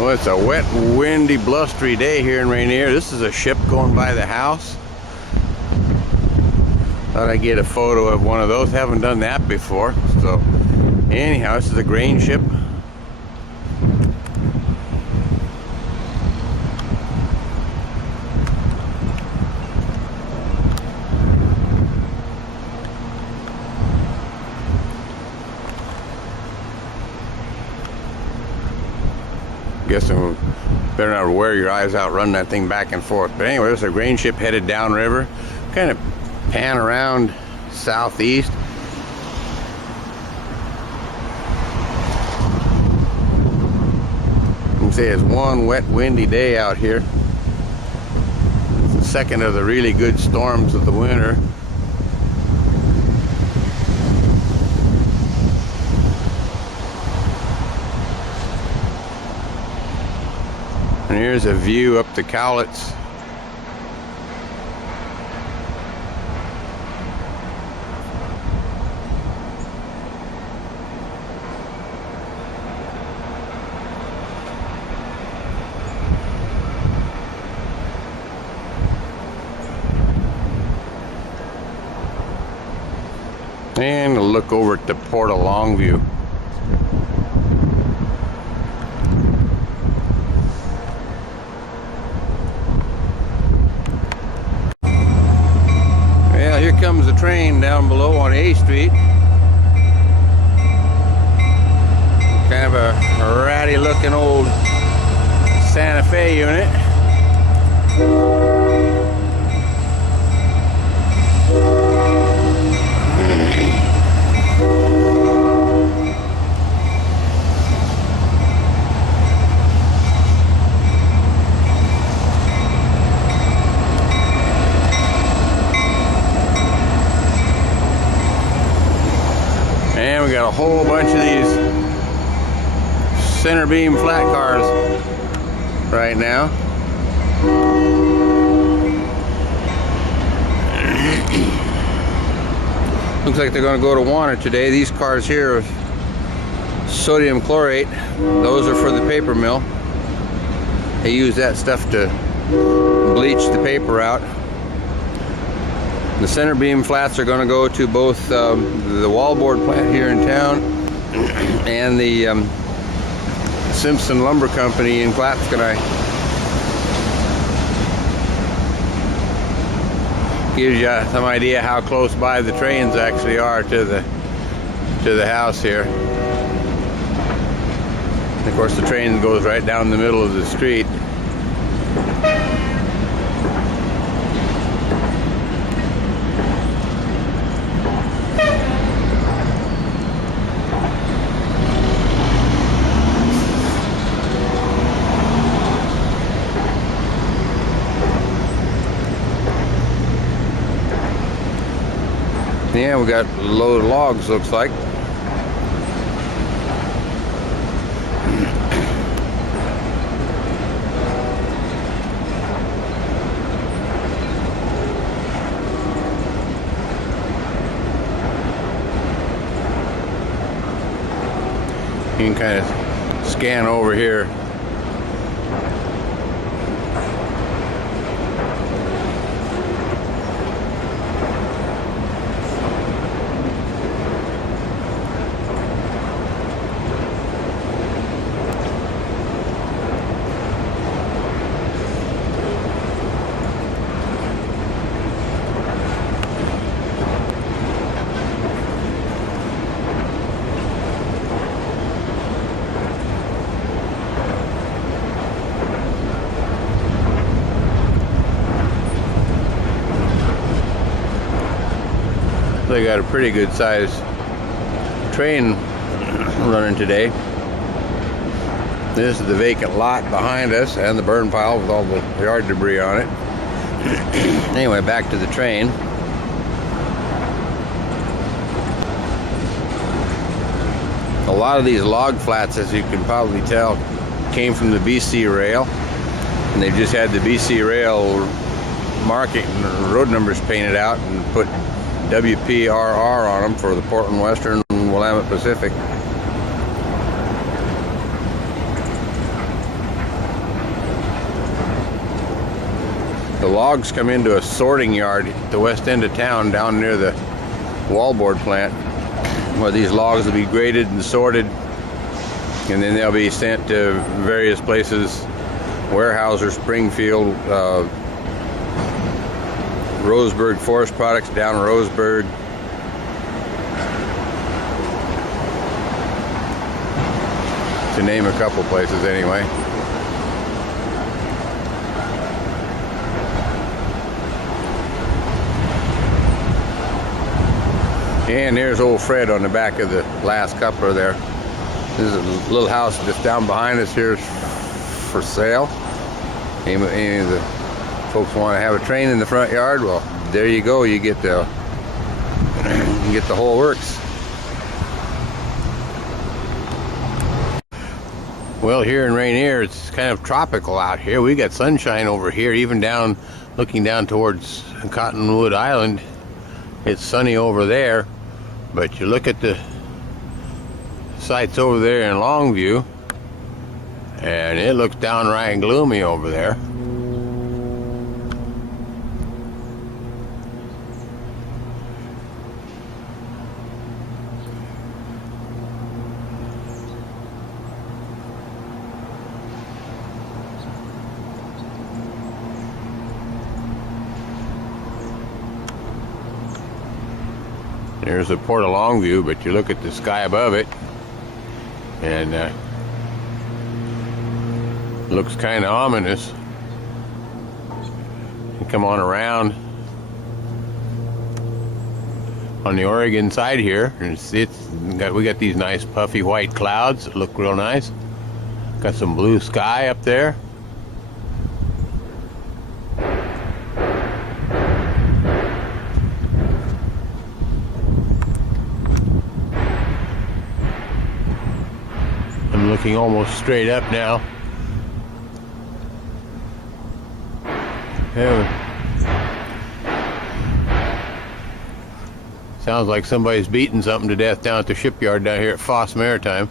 Well, it's a wet, windy, blustery day here in Rainier. This is a ship going by the house. Thought I'd get a photo of one of those. Haven't done that before. So, anyhow, this is a grain ship. Guessing better not wear your eyes out running that thing back and forth. But anyway, there's a grain ship headed downriver. Kind of pan around southeast. You can say it's one wet, windy day out here. It's the second of the really good storms of the winter. And here's a view up the Cowlitz. And a look over at the Port of Longview. Here comes the train down below on A Street. Kind of a ratty looking old Santa Fe unit. And we got a whole bunch of these center beam flat cars right now. Looks like they're going to go to Warner today. These cars here are sodium chlorate. Those are for the paper mill. They use that stuff to bleach the paper out. The center beam flats are going to go to both the wallboard plant here in town and the Simpson Lumber Company in Clatskanie. Gives you some idea how close by the trains actually are to the house here. And of course, the train goes right down the middle of the street. Yeah, we got a load of logs, looks like. You can kind of scan over here. They got a pretty good sized train running today. This is the vacant lot behind us and the burn pile with all the yard debris on it. Anyway, back to the train. A lot of these log flats, as you can probably tell, came from the BC Rail, and they've just had the BC Rail marking road numbers painted out and put WPRR on them for the Portland Western and Willamette Pacific. logs come into a sorting yard at the west end of town down near the wallboard plant, where these logs will be graded and sorted, and then they'll be sent to various places, Weyerhaeuser, Springfield, Roseburg Forest Products down in Roseburg, to name a couple places anyway. And there's old Fred on the back of the last coupler there. This is a little house just down behind us here for sale. Any of the folks want to have a train in the front yard, well, there you go. You get the whole works. Well, here in Rainier, it's kind of tropical out here. We got sunshine over here, even down, looking down towards Cottonwood Island. It's sunny over there, but you look at the sites over there in Longview, and it looks downright gloomy over there. There's the Port of Longview, but you look at the sky above it, and it looks kind of ominous. You come on around on the Oregon side here, and we got these nice puffy white clouds that look real nice. Got some blue sky up there. I'm looking almost straight up now. Yeah. Sounds like somebody's beating something to death down at the shipyard down here at Foss Maritime.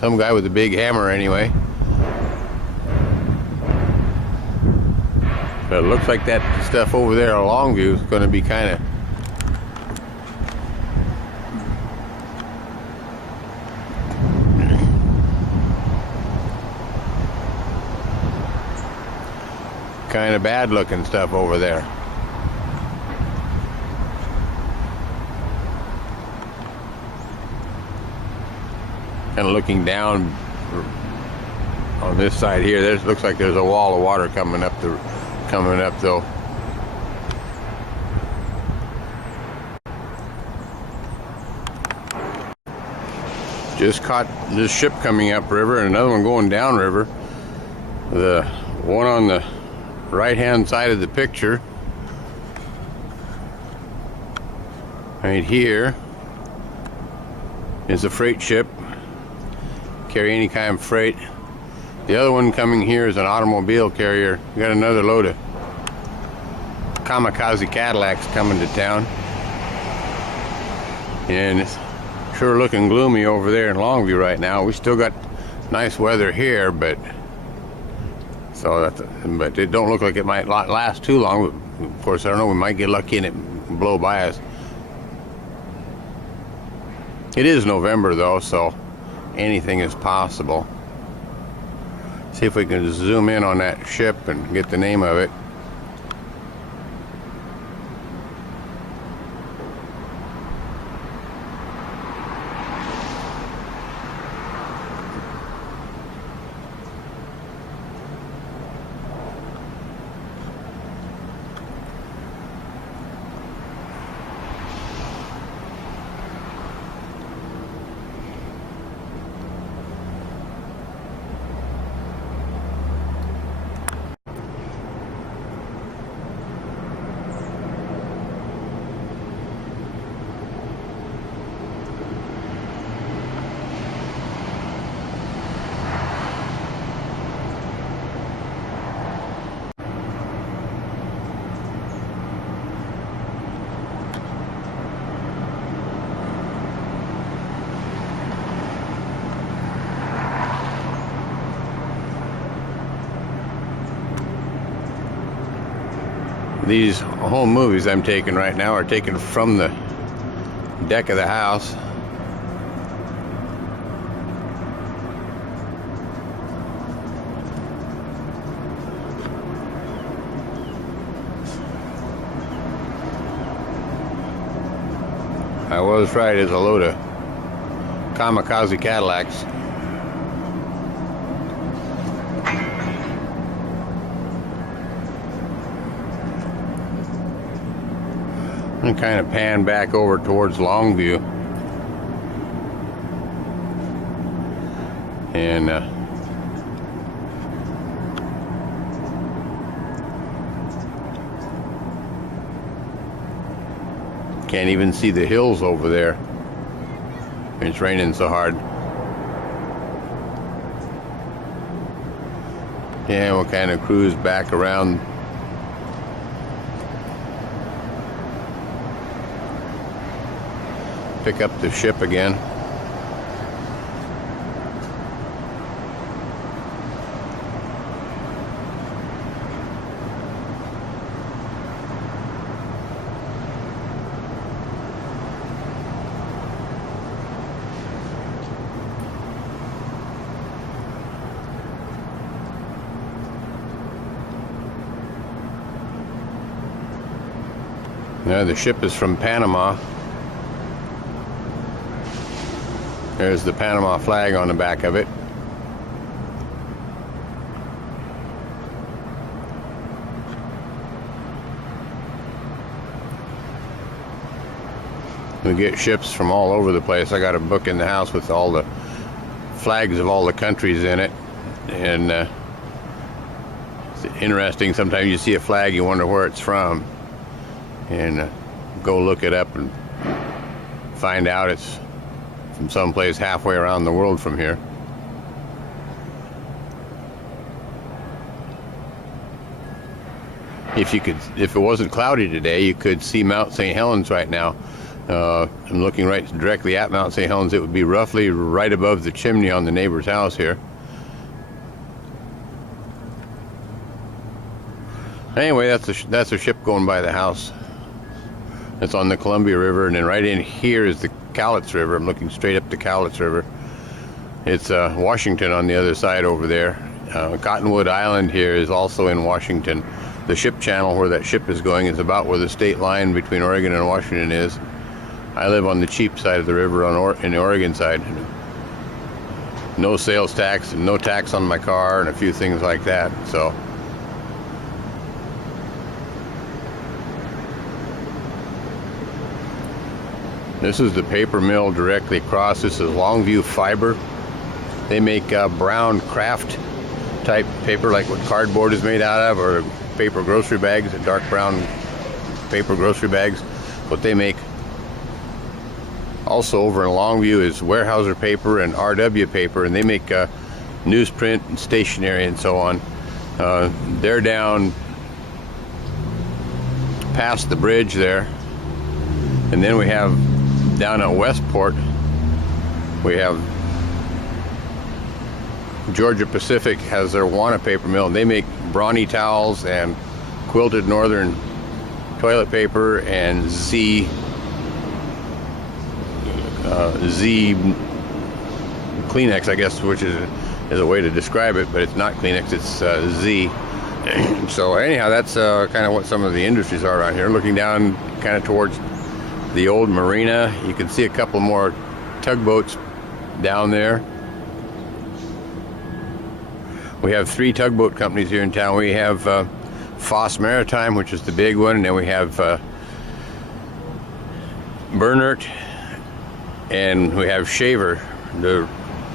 Some guy with a big hammer anyway. But it looks like that stuff over there on Longview is going to be kind of bad looking stuff over there. Kind of looking down on this side here, there looks like there's a wall of water coming up though. Just caught this ship coming upriver and another one going downriver. The one on the right hand side of the picture right here is a freight ship, carry any kind of freight. The other one coming here is an automobile carrier. We got another load of kamikaze Cadillacs coming to town, and it's sure looking gloomy over there in Longview right now. We still got nice weather here, but it don't look like it might last too long. Of course, I don't know, we might get lucky and it blow by us. It is November though, so anything is possible. See if we can zoom in on that ship and get the name of it. These home movies I'm taking right now are taken from the deck of the house. I was right, it's a load of kamikaze Cadillacs. And kind of pan back over towards Longview. And can't even see the hills over there. It's raining so hard. Yeah, we'll kind of cruise back around. Pick up the ship again. Now the ship is from Panama. There's the Panama flag on the back of it. We get ships from all over the place. I got a book in the house with all the flags of all the countries in it. And it's interesting. Sometimes you see a flag, you wonder where it's from. And go look it up and find out it's from someplace halfway around the world from here. If it wasn't cloudy today, you could see Mount St. Helens right now. I'm looking right directly at Mount St. Helens. It would be roughly right above the chimney on the neighbor's house here. Anyway, that's a ship going by the house. It's on the Columbia River, and then right in here is the Cowlitz River. I'm looking straight up the Cowlitz River. It's Washington on the other side over there. Cottonwood Island here is also in Washington. The ship channel where that ship is going is about where the state line between Oregon and Washington is. I live on the cheap side of the river in the Oregon side. No sales tax and no tax on my car and a few things like that. So this is the paper mill directly across. This is Longview Fiber. They make brown craft type paper, like what cardboard is made out of, or paper grocery bags, dark brown paper grocery bags. What they make also over in Longview is Weyerhaeuser paper and RW paper, and they make newsprint and stationery and so on. They're down past the bridge there. And then we have down at Westport, we have Georgia Pacific has their Wana paper mill. They make brawny towels and quilted northern toilet paper and Z Kleenex, I guess, which is a way to describe it, but it's not Kleenex, it's Z. So anyhow, that's kind of what some of the industries are around here. Looking down kind of towards the old marina, you can see a couple more tugboats down there. We have 3 tugboat companies here in town. We have Foss Maritime, which is the big one, and then we have Bernert, and we have Shaver. The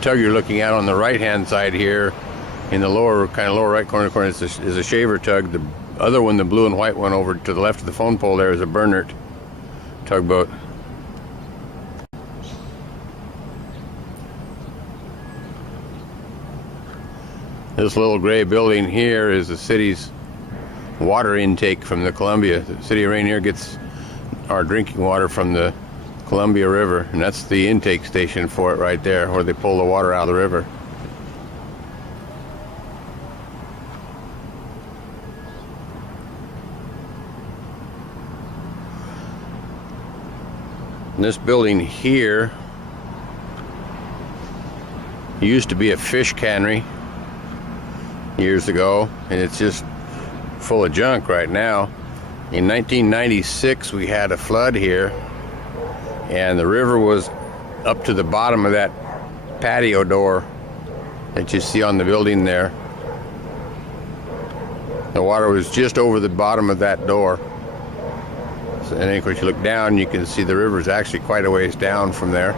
tug you're looking at on the right hand side here in the lower right corner is a Shaver tug. The other one, the blue and white one over to the left of the phone pole there, is a Bernert tugboat. This little gray building here is the city's water intake from the Columbia. The city of Rainier gets our drinking water from the Columbia River, and that's the intake station for it right there, where they pull the water out of the river. And this building here used to be a fish cannery years ago, and it's just full of junk right now. In 1996 we had a flood here, and the river was up to the bottom of that patio door that you see on the building there. The water was just over the bottom of that door. So, and of course you look down, you can see the river's actually quite a ways down from there.